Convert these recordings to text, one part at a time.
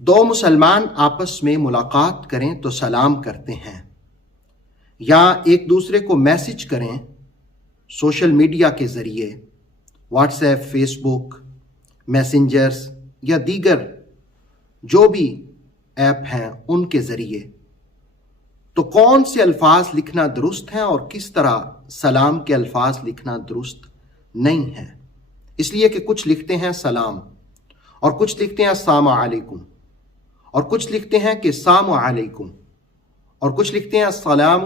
دو مسلمان آپس میں ملاقات کریں تو سلام کرتے ہیں، یا ایک دوسرے کو میسج کریں سوشل میڈیا کے ذریعے، واٹس ایپ، فیس بک، میسنجرز یا دیگر جو بھی ایپ ہیں ان کے ذریعے، تو کون سے الفاظ لکھنا درست ہیں اور کس طرح سلام کے الفاظ لکھنا درست نہیں ہے؟ اس لیے کہ کچھ لکھتے ہیں سلام، اور کچھ لکھتے ہیں السلام علیکم، اور کچھ لکھتے ہیں کہ السلام علیکم، اور کچھ لکھتے ہیں السلام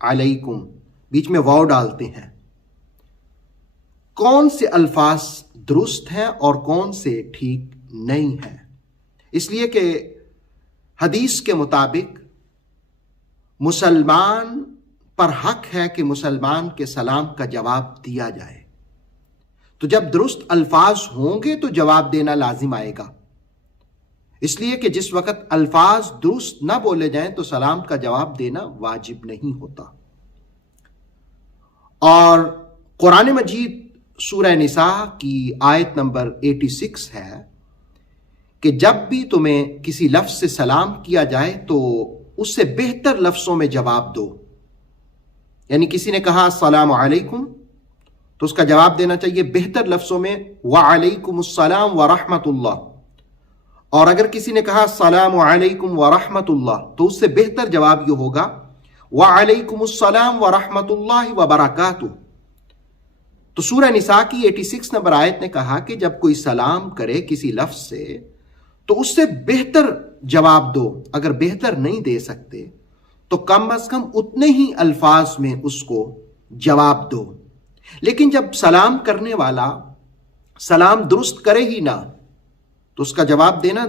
علیکم، بیچ میں واو ڈالتے ہیں۔ کون سے الفاظ درست ہیں اور کون سے ٹھیک نہیں ہیں؟ اس لیے کہ حدیث کے مطابق مسلمان پر حق ہے کہ مسلمان کے سلام کا جواب دیا جائے، تو جب درست الفاظ ہوں گے تو جواب دینا لازم آئے گا۔ اس لیے کہ جس وقت الفاظ درست نہ بولے جائیں تو سلام کا جواب دینا واجب نہیں ہوتا۔ اور قرآن مجید سورہ نساء کی آیت نمبر 86 ہے کہ جب بھی تمہیں کسی لفظ سے سلام کیا جائے تو اس سے بہتر لفظوں میں جواب دو۔ یعنی کسی نے کہا السلام علیکم تو اس کا جواب دینا چاہیے بہتر لفظوں میں وعلیکم السلام ورحمۃ اللہ، اور اگر کسی نے کہا السلام علیکم ورحمۃ اللہ تو اس سے بہتر جواب یہ ہوگا وعلیکم السلام ورحمۃ اللہ وبرکاتہ۔ تو سورہ نساء کی 86 نمبر آیت نے کہا کہ جب کوئی سلام کرے کسی لفظ سے تو اس سے بہتر جواب دو، اگر بہتر نہیں دے سکتے تو کم از کم اتنے ہی الفاظ میں اس کو جواب دو۔ لیکن جب سلام کرنے والا سلام درست کرے ہی نہ تو اس کا جواب دینا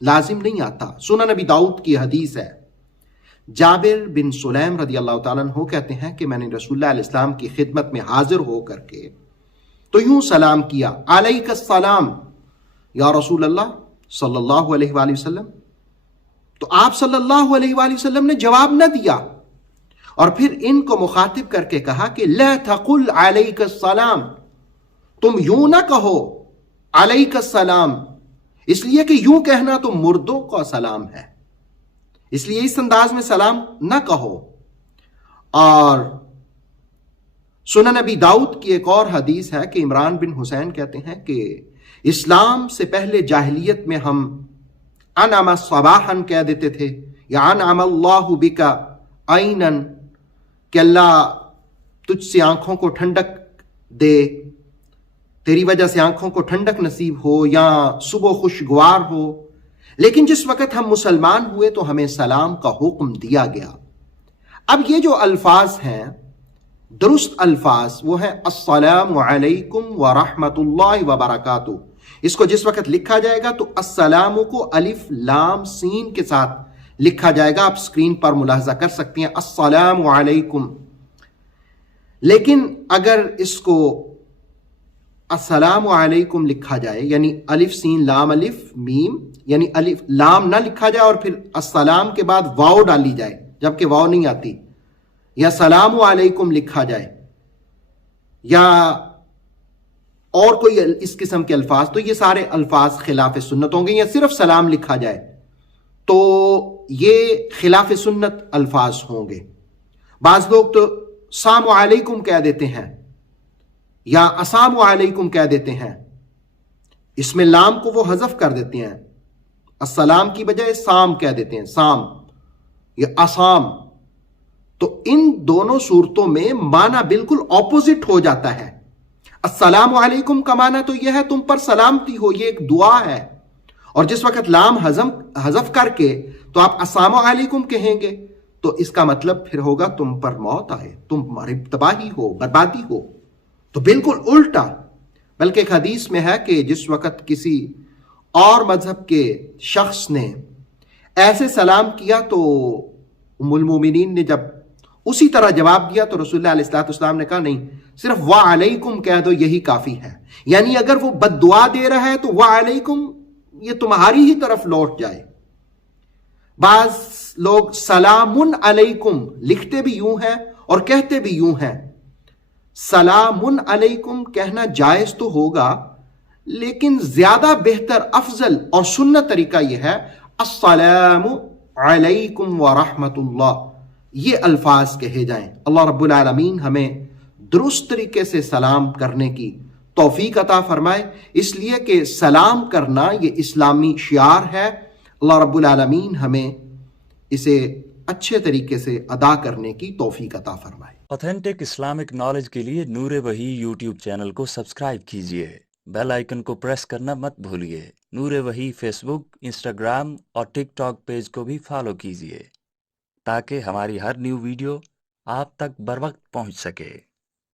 لازم نہیں آتا۔ سنن نبی داؤد کی حدیث ہے، جابر بن سلیم رضی اللہ تعالیٰ عنہ کہتے ہیں کہ میں نے رسول اللہ علیہ السلام کی خدمت میں حاضر ہو کر کے تو یوں سلام کیا، علیک السلام یا رسول اللہ صلی اللہ علیہ وآلہ وسلم۔ تو آپ صلی اللہ علیہ وآلہ وسلم نے جواب نہ دیا، اور پھر ان کو مخاطب کر کے کہا کہ لا تقل علیک السلام، تم یوں نہ کہو علیک السلام، اس لیے کہ یوں کہنا تو مردوں کا سلام ہے، اس لیے اس انداز میں سلام نہ کہو۔ اور سنن نبی داؤد کی ایک اور حدیث ہے کہ عمران بن حسین کہتے ہیں کہ اسلام سے پہلے جاہلیت میں ہم انعم صباحا کہہ دیتے تھے، یا انعم اللہ بک عینا، کہ اللہ تجھ سے آنکھوں کو ٹھنڈک دے، تیری وجہ سے آنکھوں کو ٹھنڈک نصیب ہو، یا صبح خوشگوار ہو۔ لیکن جس وقت ہم مسلمان ہوئے تو ہمیں سلام کا حکم دیا گیا۔ اب یہ جو الفاظ ہیں درست الفاظ وہ ہیں السلام علیکم ورحمۃ اللہ وبرکاتہ۔ اس کو جس وقت لکھا جائے گا تو السلام کو الف لام سین کے ساتھ لکھا جائے گا، آپ سکرین پر ملاحظہ کر سکتے ہیں السلام علیکم۔ لیکن اگر اس کو السلام علیکم لکھا جائے، یعنی الف سین لام الف میم، یعنی الف لام نہ لکھا جائے اور پھر السلام کے بعد واو ڈالی جائے جبکہ واو نہیں آتی، یا سلام علیکم لکھا جائے، یا اور کوئی اس قسم کے الفاظ، تو یہ سارے الفاظ خلاف سنت ہوں گے۔ یا صرف سلام لکھا جائے تو یہ خلاف سنت الفاظ ہوں گے۔ بعض لوگ تو السلام علیکم کہہ دیتے ہیں یا السلام علیکم کہہ دیتے ہیں، اس میں لام کو وہ حذف کر دیتے ہیں، السلام کی بجائے سام کہہ دیتے ہیں، سام یا اسام۔ تو ان دونوں صورتوں میں معنی بالکل اپوزٹ ہو جاتا ہے۔ السلام علیکم کا معنی تو یہ ہے تم پر سلامتی ہو، یہ ایک دعا ہے، اور جس وقت لام حذف کر کے تو آپ السلام علیکم کہیں گے تو اس کا مطلب پھر ہوگا تم پر موت آئے، تمہاری تباہی ہو، بربادی ہو۔ تو بالکل الٹا، بلکہ ایک حدیث میں ہے کہ جس وقت کسی اور مذہب کے شخص نے ایسے سلام کیا تو ام المومنین نے جب اسی طرح جواب دیا تو رسول اللہ علیہ السلام نے کہا نہیں، صرف وعلیکم کہہ دو، یہی کافی ہے۔ یعنی اگر وہ بد دعا دے رہا ہے تو وعلیکم یہ تمہاری ہی طرف لوٹ جائے۔ بعض لوگ سلام علیکم لکھتے بھی یوں ہیں اور کہتے بھی یوں ہیں۔ سلام علیکم کہنا جائز تو ہوگا، لیکن زیادہ بہتر افضل اور سنت طریقہ یہ ہے السلام علیکم ورحمۃ اللہ، یہ الفاظ کہے جائیں۔ اللہ رب العالمین ہمیں درست طریقے سے سلام کرنے کی توفیق عطا فرمائے، اس لیے کہ سلام کرنا یہ اسلامی شعار ہے۔ اللہ رب العالمین ہمیں اسے اچھے طریقے سے ادا کرنے کی توفیق عطا فرمائے۔ اوتھینٹک اسلامک نالج کے لیے نور وحی یوٹیوب چینل کو سبسکرائب کیجیے، بیل آئیکن کو پریس کرنا مت بھولیے۔ نور وحی فیس بک، انسٹاگرام اور ٹک ٹاک پیج کو بھی فالو کیجیے تاکہ ہماری ہر نیو ویڈیو آپ تک بر وقت پہنچ سکے۔